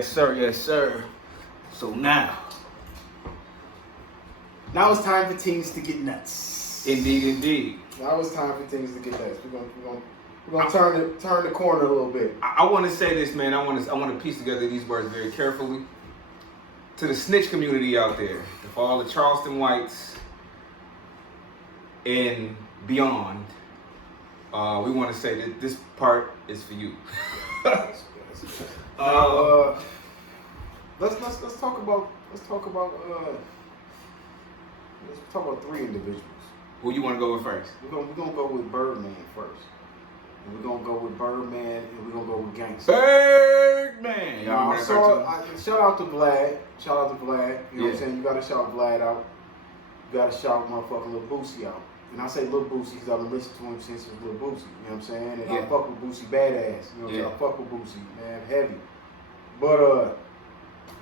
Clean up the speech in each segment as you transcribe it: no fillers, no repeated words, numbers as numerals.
Yes, sir. Yes, sir. So now it's time for things to get nuts. indeed. Now it's time for things to get nuts. We're gonna turn the corner a little bit. I want to say this, man. I want to piece together these words very carefully. To the snitch community out there, for all the Charleston whites and beyond, we want to say that this part is for you. Let's talk about three individuals. Who you want to go with first? We're gonna go with Birdman first. And we're gonna go with Birdman, and we're gonna go with Gangster. Birdman! Shout out to Vlad. You know what I'm saying? You gotta shout Vlad out. You gotta shout motherfucking Lil Boosie out. And I say Lil Boosie because I've been listening to him since he was Lil Boosie. You know what I'm saying? And I fuck with Boosie badass. You know what I'm saying? I fuck with Boosie, man, heavy. But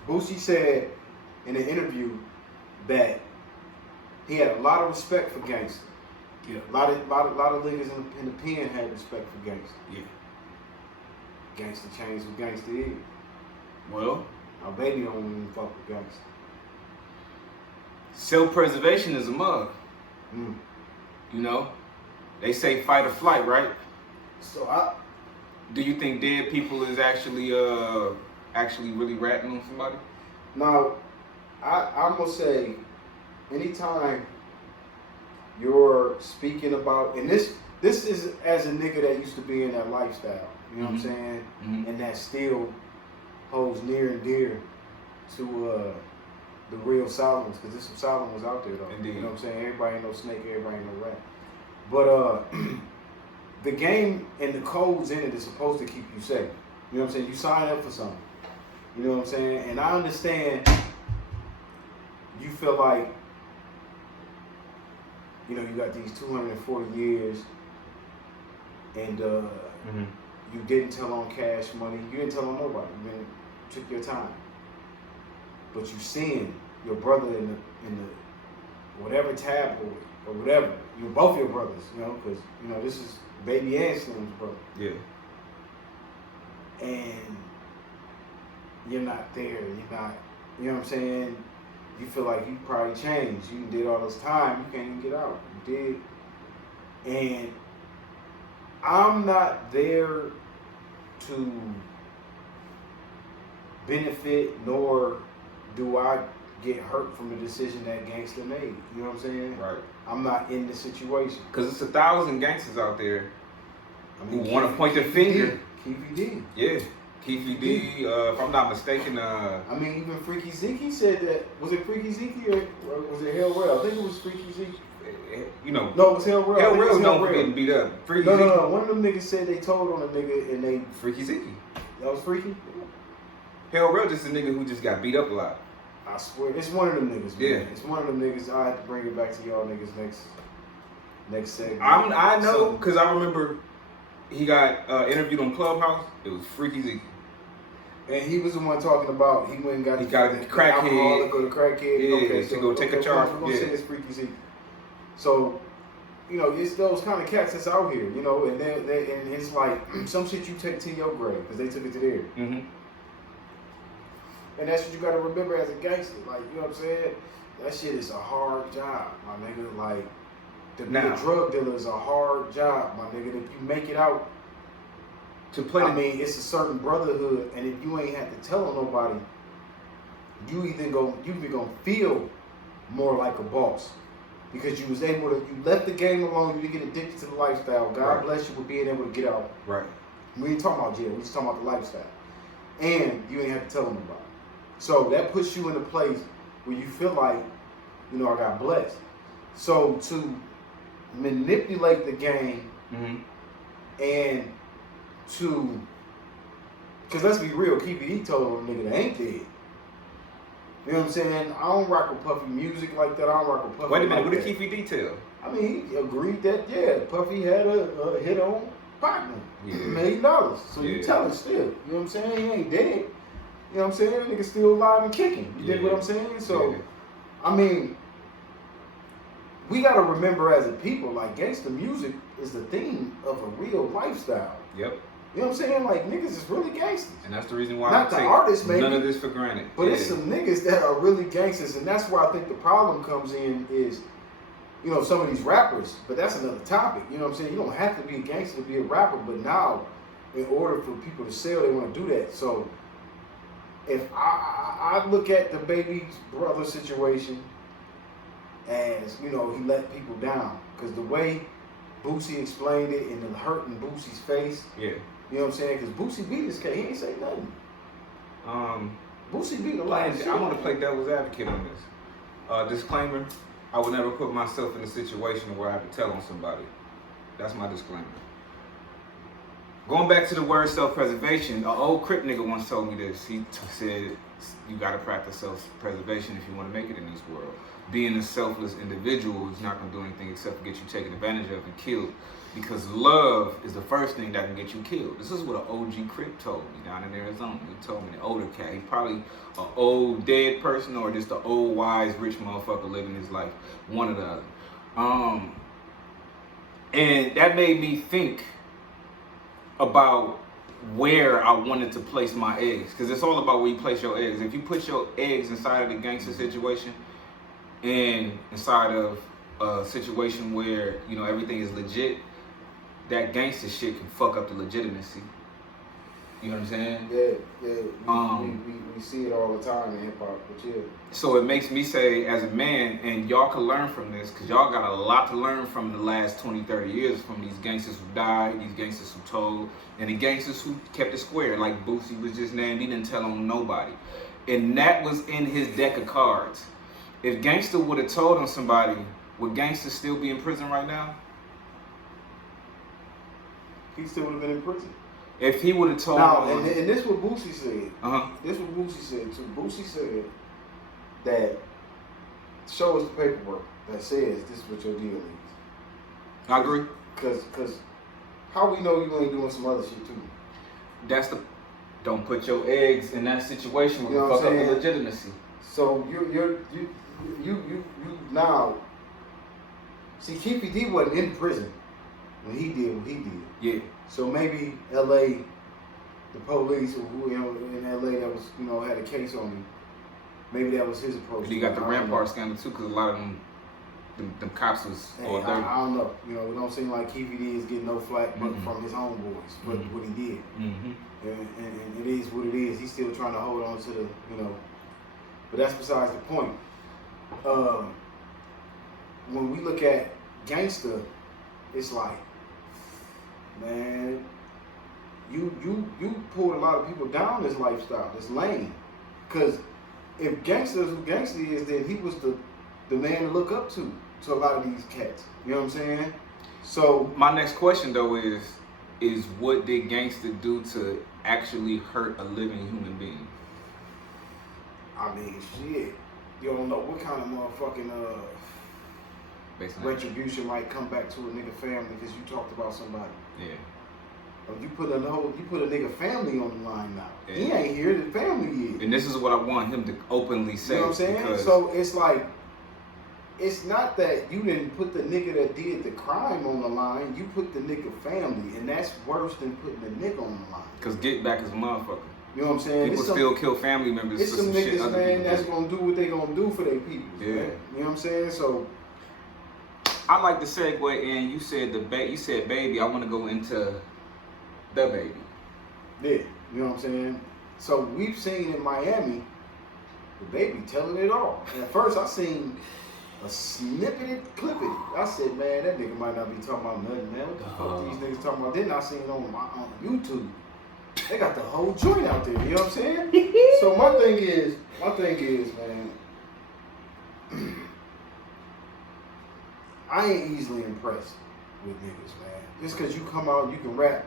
Boosie said in an interview that he had a lot of respect for Gangster. Yeah. A lot of niggas in the pen had respect for Gangster. Yeah. Gangster changed who Gangster is. Well, our baby don't even fuck with Gangster. Self-preservation is a mug. Mm. You know, they say fight or flight, right? So do you think dead people is actually really ratting on somebody? Now, I'm gonna say, anytime you're speaking about, and this is as a nigga that used to be in that lifestyle, you know what I'm saying, and that still holds near and dear to the real Solomons, because there's some Solomons out there though. Indeed. You know what I'm saying? Everybody ain't no snake, everybody ain't no rat. But the game and the codes in it is supposed to keep you safe. You know what I'm saying? You sign up for something. You know what I'm saying? And I understand you feel like, you know, you got these 240 years and you didn't tell on Cash Money. You didn't tell on nobody. You took your time. But you seeing your brother in the whatever tabloid or whatever. You're both your brothers, you know, because, you know, this is Baby and Slim's brother. Yeah. And you're not there. You're not, you know what I'm saying? You feel like you probably changed. You did all this time. You can't even get out. You did. And I'm not there to benefit, nor do I get hurt from the decision that Gangster made. You know what I'm saying? Right. I'm not in the situation. Because it's 1,000 gangsters out there who want to Keefy- point their finger. Keefy D. Yeah. Keefy D, if I'm not mistaken. I mean, even Freaky Zeke said that. Was it Freaky Zeke or was it Hell Rell? I think it was Freaky Zeke. You know. No, it was Hell Rell. Hell Rell's known for getting beat up. Freaky Zeke. No. One of them niggas said they told on a nigga and they. Freaky Zeke. That was Freaky? Hell Rell just a nigga who just got beat up a lot. I swear. It's one of them niggas, man. Yeah. It's one of them niggas. I have to bring it back to y'all niggas next segment. I know, because I remember he got interviewed on Clubhouse. It was Freaky Zeke. And he was the one talking about he went and got a crackhead. Alcoholic or the crackhead. Yeah, okay, to go take a charge. We're gonna say it's Freaky Zeke. So, you know, it's those kind of cats that's out here, you know, and and it's like some shit you take to your grave because they took it to theirs. Mm-hmm. And that's what you gotta remember as a gangster. Like, you know what I'm saying? That shit is a hard job, my nigga. Like, to be a drug dealer is a hard job, my nigga. If you make it out, I mean, it's a certain brotherhood, and if you ain't had to tell on nobody, you either gonna feel more like a boss because you left the game alone. You didn't get addicted to the lifestyle. God bless you for being able to get out. Right. We ain't talking about jail. We just talking about the lifestyle, and you ain't have to tell them about it. So that puts you in a place where you feel like, you know, I got blessed. So to manipulate the game and because let's be real, Keefy told him nigga that ain't dead. You know what I'm saying? I don't rock with Puffy music like that. I don't rock with Puffy. Wait a minute, like what did Keefy D tell? I mean, he agreed that Puffy had a hit on partner, $1 million. So you tell him still. You know what I'm saying? He ain't dead. You know what I'm saying? That nigga still alive and kicking. You dig what I'm saying? So, I mean, we gotta remember as a people, like gangster music is the theme of a real lifestyle. Yep. You know what I'm saying? Like, niggas is really gangsters. And that's the reason why Not I the take artists, maybe, none of this for granted. But it's some niggas that are really gangsters, and that's where I think the problem comes in is, you know, some of these rappers, but that's another topic. You know what I'm saying? You don't have to be a gangster to be a rapper, but now, in order for people to sell, they want to do that. So, if I look at the baby's brother situation as, you know, he let people down, because the way Boosie explained it and the hurt in Boosie's face, yeah. You know what I'm saying? Because Boosie beat this kid, he ain't say nothing. Boosie beat a lot of shit. I want to play devil's advocate on this. Disclaimer, I would never put myself in a situation where I have to tell on somebody. That's my disclaimer. Going back to the word self-preservation, an old Crip nigga once told me this. He said, you got to practice self-preservation if you want to make it in this world. Being a selfless individual is not going to do anything except get you taken advantage of and killed. Because love is the first thing that can get you killed. This is what an OG Crip told me down in Arizona. He told me, the older cat. He's probably an old dead person or just an old wise rich motherfucker living his life. One or the other. And that made me think about where I wanted to place my eggs. Because it's all about where you place your eggs. If you put your eggs inside of the gangster situation and inside of a situation where, you know, everything is legit, that gangster shit can fuck up the legitimacy. You know what I'm saying? Yeah. We see it all the time in hip hop, but yeah. So it makes me say, as a man, and y'all can learn from this, because y'all got a lot to learn from the last 20, 30 years, from these gangsters who died, these gangsters who told, and the gangsters who kept it square, like Boosie was just named. He didn't tell on nobody. And that was in his deck of cards. If Gangster would have told on somebody, would Gangster still be in prison right now? He still would have been in prison. If he would have told and this is what Boosie said. Uh-huh. This is what Boosie said too. Boosie said that show us the paperwork that says this is what your deal is. I agree. Cause how we know you ain't doing some other shit too? That's the, don't put your eggs in that situation where you fuck up the legitimacy. So you now see, Keefy D wasn't in prison when he did what he did. Yeah. So maybe LA, the police or who, you know, in LA that was, you know, had a case on him. Maybe that was his approach. He got the Rampart scandal too, because a lot of them cops was all dirty. I don't know. You know, it don't seem like Keefy D is getting no flack from his homeboys, but what he did. And it is what it is. He's still trying to hold on to the, you know. But that's besides the point. When we look at Gangster, it's like, man, you pulled a lot of people down this lifestyle, this lane. Because if Gangster is who Gangster is, then he was the man to look up to a lot of these cats. You know what I'm saying? So my next question though is what did Gangster do to actually hurt a living human being? I mean, shit. You don't know what kind of motherfucking retribution might come back to a nigga family because you talked about somebody. Yeah. Or you put a nigga family on the line now. Yeah. He ain't here, the family is. And this is what I want him to openly say. You know what I'm saying? So it's like, it's not that you didn't put the nigga that did the crime on the line, you put the nigga family, and that's worse than putting the nigga on the line. Because get back is a motherfucker. You know what I'm saying? People still kill family members. It's some niggas, man, that's gonna do what they gonna do for their people. Yeah. Man. You know what I'm saying? So I like the segue in. You said you said baby. I want to go into the baby. Yeah. You know what I'm saying? So we've seen in Miami, the baby telling it all. And at first I seen a snippet clipping. I said, man, that nigga might not be talking about nothing, man. What the fuck these niggas talking about? Then I seen it on YouTube. They got the whole joint out there, you know what I'm saying? So my thing is, man, I ain't easily impressed with niggas, man. Just cause you come out, you can rap,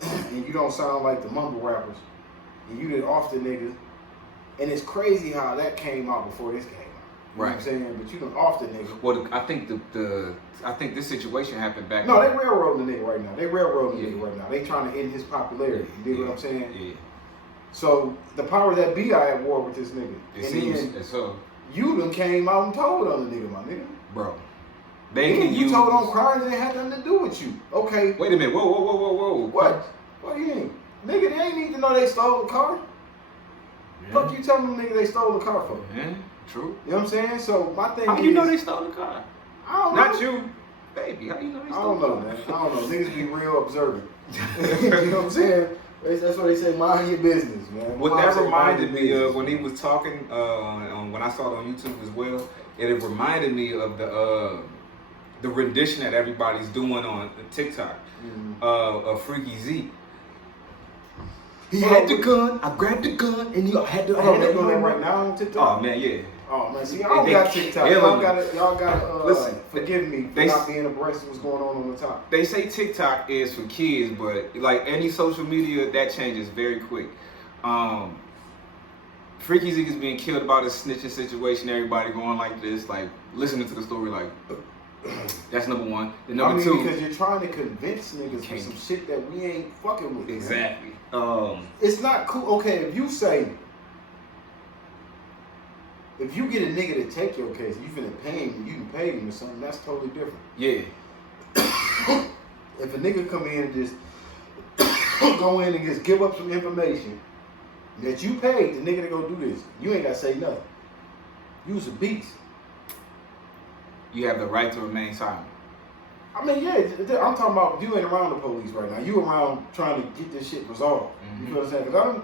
and you don't sound like the mumble rappers, and you did off the nigga, and it's crazy how that came out before this came out. You know what I'm saying? But you done off the nigga. Well, I think I think this situation happened back. No, they railroading the nigga right now. They railroading the nigga right now. They trying to end his popularity. You dig what I'm saying? Yeah. So the power that be I at war with this nigga. It seems so. You done came out and told on the nigga, my nigga. Bro. They can you told on crimes that had nothing to do with you. Okay. Wait a minute. Whoa. What? Well, you ain't. Nigga, they ain't need to know they stole the car. Yeah. Fuck you telling them nigga they stole the car for? Yeah, true. You know what I'm saying? So my thing How is, you know they stole the car? I don't know. Not you, baby. How you know they I stole don't the know, car? man. I don't know. Niggas be real observant. You know what I'm saying? That's what they say. Mind your business, man. What Mom that say, reminded mind me your of when he business, was talking, when I saw it on YouTube as well, it reminded me of the rendition that everybody's doing on TikTok of Freaky Z. He had the gun, I grabbed the gun, and you had to. Oh, they doing that right now on TikTok? Oh man, yeah. Oh man, see, I don't got TikTok. Y'all gotta listen. forgive me for not being abreast of what's going on the top. They say TikTok is for kids, but like any social media, that changes very quick. Freaky Z is being killed about a snitching situation. Everybody going like this, like listening to the story, like that's number one. Then number two, because you're trying to convince niggas for some shit that we ain't fucking with. Exactly. It's not cool. Okay, if you say, if you get a nigga to take your case, you finna pay him, you can pay him or something, that's totally different. Yeah. If a nigga come in and just go in and just give up some information that you paid the nigga to go do this, you ain't gotta say nothing. You was a beast. You have the right to remain silent. I mean, yeah, I'm talking about you ain't around the police right now. You around trying to get this shit resolved. You feel what I'm saying? Because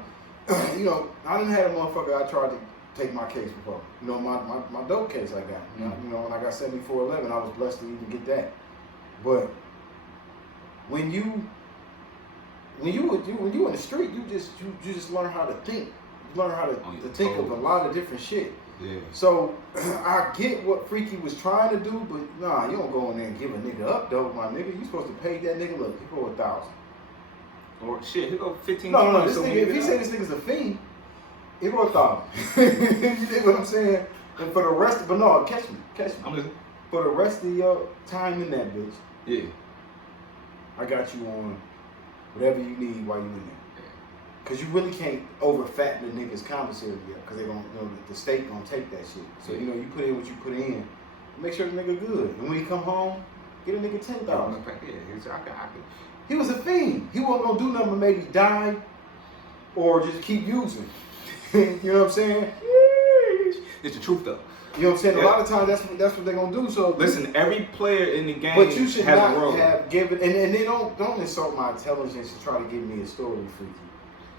I done had a motherfucker I tried to take my case before. You know, my dope case I got. You know, when I got 7411, I was blessed to even get that. But when you in the street, you just learn how to think. You learn how to think of a lot of different shit. Yeah. So I get what Freaky was trying to do, but nah, you don't go in there and give a nigga up though, my nigga. You supposed to pay that nigga. Look, he go 1,000. Or shit, he go 15. No. This nigga, if he say this nigga's a fiend, he go 1,000. You dig what I'm saying? And for the rest, but no, catch me. I'm listening. For the rest of your time in that bitch, Yeah. I got you on whatever you need while you in there. Cause you really can't overfatten the nigga's commissary yet, cause they don't know the state gonna take that shit. So you know you put in what you put in, make sure the nigga good. And when he come home, get a nigga 10,000. Yeah, He was a fiend. He wasn't gonna do nothing but maybe die or just keep using. You know what I'm saying? It's the truth though. You know what I'm saying? Yeah. A lot of times that's what they're gonna do. So listen, every player in the game but you should has not a role. have given and they don't insult my intelligence to try to give me a story, Freaky.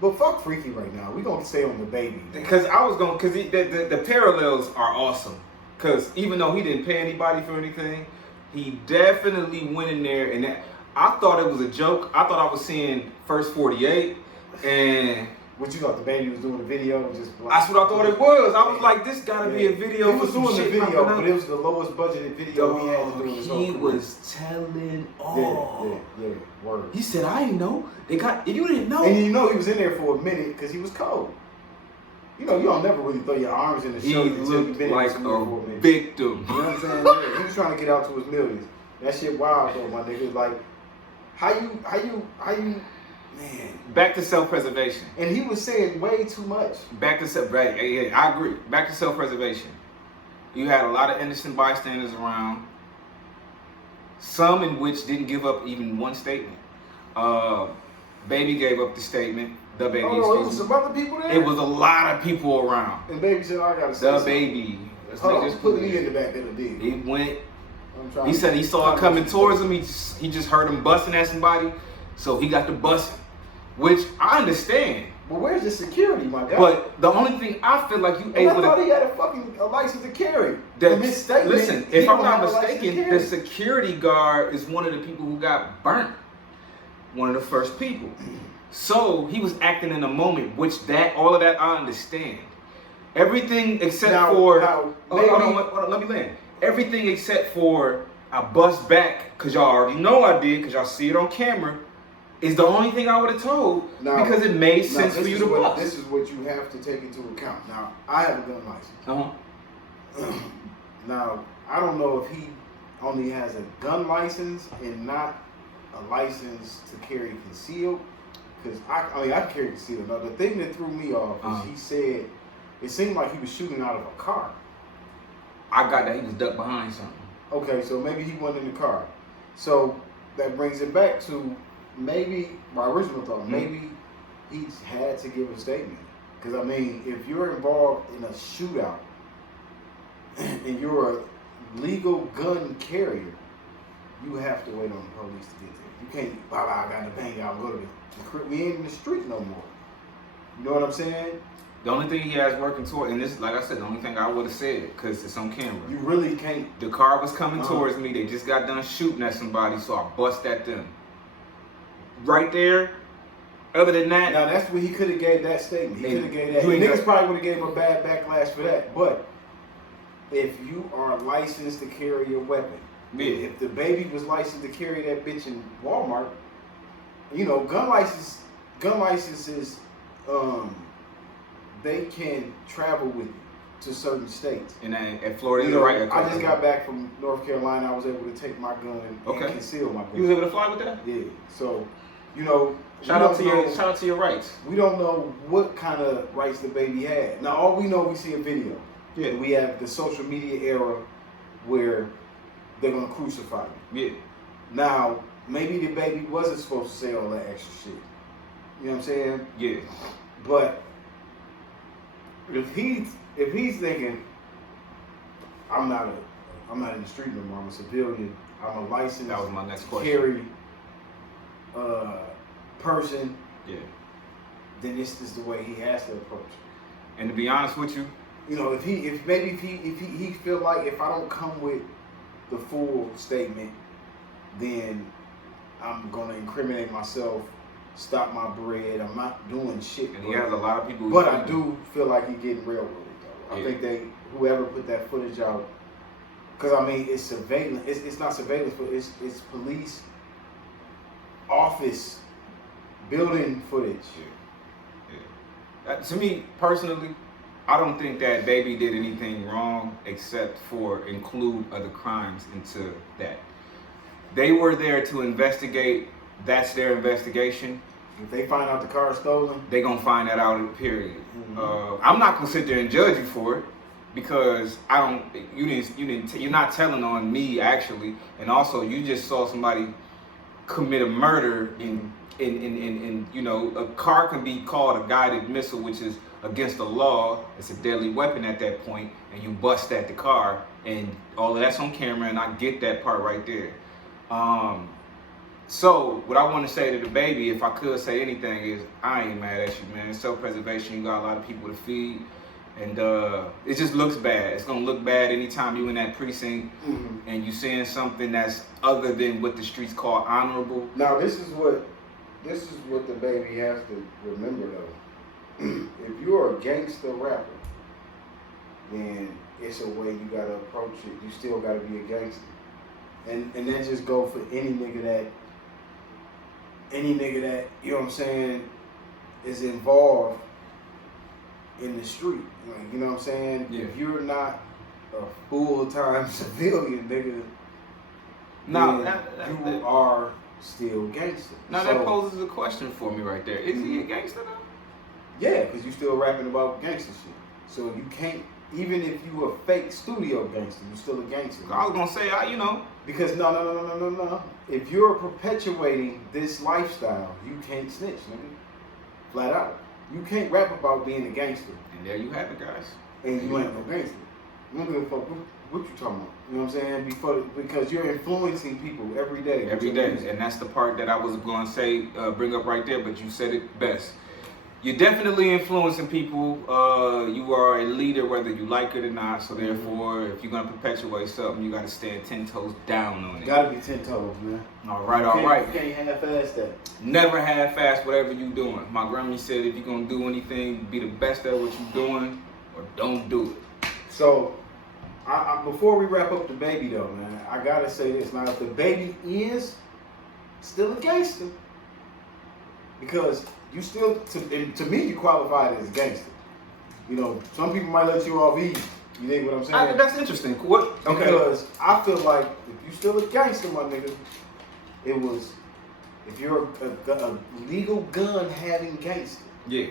But fuck Freaky right now. We gonna stay on the baby. Because the parallels are awesome. Because even though he didn't pay anybody for anything, he definitely went in there and I thought it was a joke. I thought I was seeing First 48 and what you thought the baby was doing the video? Just that's what I thought it was. I was like, this gotta be a video. He was doing the video, but it was the lowest budgeted video he had to do in his whole career. He was telling all. Yeah, word. He said, I didn't know. You didn't know. And you know he was in there for a minute because he was cold. You know, you don't never really throw your arms in the shoulder until you've been like in for a minute. Victim. You know what I'm saying? Yeah, he was trying to get out to his millions. That shit wild though, my nigga. Like, how you, man. Back to self-preservation. And he was saying way too much. Back to yeah, I agree. Back to self-preservation. You had a lot of innocent bystanders around. Some in which didn't give up even one statement. Baby gave up the statement. The baby. Oh, it was some other people there? It was a lot of people around. And Baby said, I gotta say The something. baby. Just put me in the back of the dig. He went. He said he saw it coming towards him. He just heard him busting at somebody. So he got to busting. Which I understand. But where's the security, my guy? But the only thing I feel like you able I thought he had a license to carry. That, his statement, listen, if I'm not mistaken, the security guard is one of the people who got burnt. One of the first people. So he was acting in a moment, which all of that I understand. Everything except for hold on, let me land. Everything except for I bust back because y'all already know I did because y'all see it on camera. Is the only thing I would have told because it made sense for you to bust. This is what you have to take into account. Now, I have a gun license. Now, I don't know if he only has a gun license and not a license to carry concealed. Because I can carry concealed. Now, the thing that threw me off is he said it seemed like he was shooting out of a car. I got that he was ducked behind something. Okay, so maybe he wasn't in the car. So that brings it back to maybe my original thought, maybe he's had to give a statement. Because I mean, if you're involved in a shootout and you're a legal gun carrier, you have to wait on the police to get there. You can't, I got to bang out and go to the crib. We ain't in the street no more. You know what I'm saying? The only thing he has working toward, and this, like I said, the only thing I would have said, because it's on camera. You really can't. The car was coming towards me. They just got done shooting at somebody, so I bust at them. Right there. Other than that, now that's where he could have gave that statement. He could have gave that. Niggas probably would have gave him a bad backlash for that. But if you are licensed to carry a weapon, if the baby was licensed to carry that bitch in Walmart, you know, gun licenses, they can travel with you to certain states. And at Florida, you know, right? I just got back from North Carolina. I was able to take my gun and conceal my gun. You was able to fly with that? Yeah. So, you know. Shout out to your rights. We don't know what kind of rights the baby had. Now, all we know, we see a video. Yeah. We have the social media era where they're gonna crucify you. Yeah. Now, maybe the baby wasn't supposed to say all that extra shit. You know what I'm saying? Yeah. But if he's thinking, I'm not in the street no more. I'm a civilian. I'm a licensed that was my next question. Carry person, then this is the way he has to approach it. And to be honest with you, you know, if he feel like if I don't come with the full statement, then I'm gonna incriminate myself, stop my bread. I'm not doing shit. And he has a lot of people. But I do feel like he's getting railroaded though. I think whoever put that footage out, because I mean it's surveillance. It's not surveillance, but it's police office building footage. To me personally, I don't think that baby did anything wrong except for include other crimes into that. They were there to investigate. That's their investigation. If they find out the car is stolen, they gonna find that out. Period. I'm not gonna sit there and judge you for it because I don't. You're not telling on me actually, and also you just saw somebody commit a murder in you know, a car can be called a guided missile, which is against the law. It's a deadly weapon at that point, and you bust at the car, and all of that's on camera, and I get that part right there. So what I want to say to the baby, if I could say anything, is I ain't mad at you, man. Self-preservation, you got a lot of people to feed, and it just looks bad. It's gonna look bad anytime you in that precinct and you seeing something that's other than what the streets call honorable. Now this is what the baby has to remember though. If you're a gangster rapper, then it's a way you gotta approach it. You still gotta be a gangster. And that just go for any nigga that, you know what I'm saying, is involved in the street. Like, you know what I'm saying? Yeah. If you're not a full-time civilian, nigga, you are still gangster. Now that poses a question for me right there. Is he a gangster now? Yeah, because you still rapping about gangster shit. So you can't, even if you a fake studio gangster, you still a gangster. I was gonna say, you know. Because no. If you're perpetuating this lifestyle, you can't snitch, nigga. Flat out. You can't rap about being a gangster. And there you have it, guys. And you ain't no gangster. You don't give a fuck what you talking about. You know what I'm saying? Because you're influencing people every day. Every day. And that's the part that I was going to say, bring up right there, but you said it best. You're definitely influencing people. You are a leader whether you like it or not. So therefore, if you're going to perpetuate something, you got to stand 10 toes down on it. Got to be 10 toes, man. All right. You can't half-ass that. Never half-ass whatever you doing. My grandma said if you're going to do anything, be the best at what you're doing or don't do it. So, before we wrap up the baby though, man, I got to say this. Now, if the baby is still a gangster, because you still, to me, you qualified as a gangster. You know, some people might let you off easy. You think what I'm saying? That's interesting. What? Okay. Because I feel like if you still a gangster, my nigga, it was, if you're a legal gun having gangster. Yeah.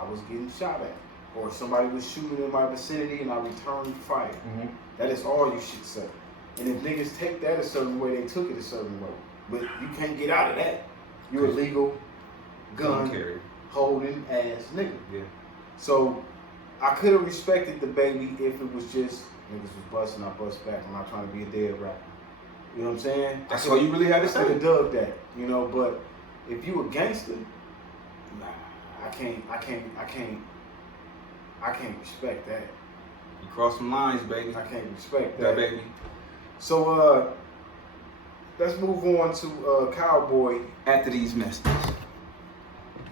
I was getting shot at. Or somebody was shooting in my vicinity and I returned fire. Mm-hmm. That is all you should say. And if niggas take that a certain way, they took it a certain way. But you can't get out of that. You a legal gun carrier, holding ass nigga. Yeah. So I could have respected the baby if it was just niggas was busting, I bust back. I'm not trying to be a dead rapper. You know what I'm saying? That's all you really had to I could say. have dug that, you know. But if you a gangster, nah, I can't respect that. You cross some lines, baby. I can't respect That that. baby. So let's move on to Cowboy. After these messages.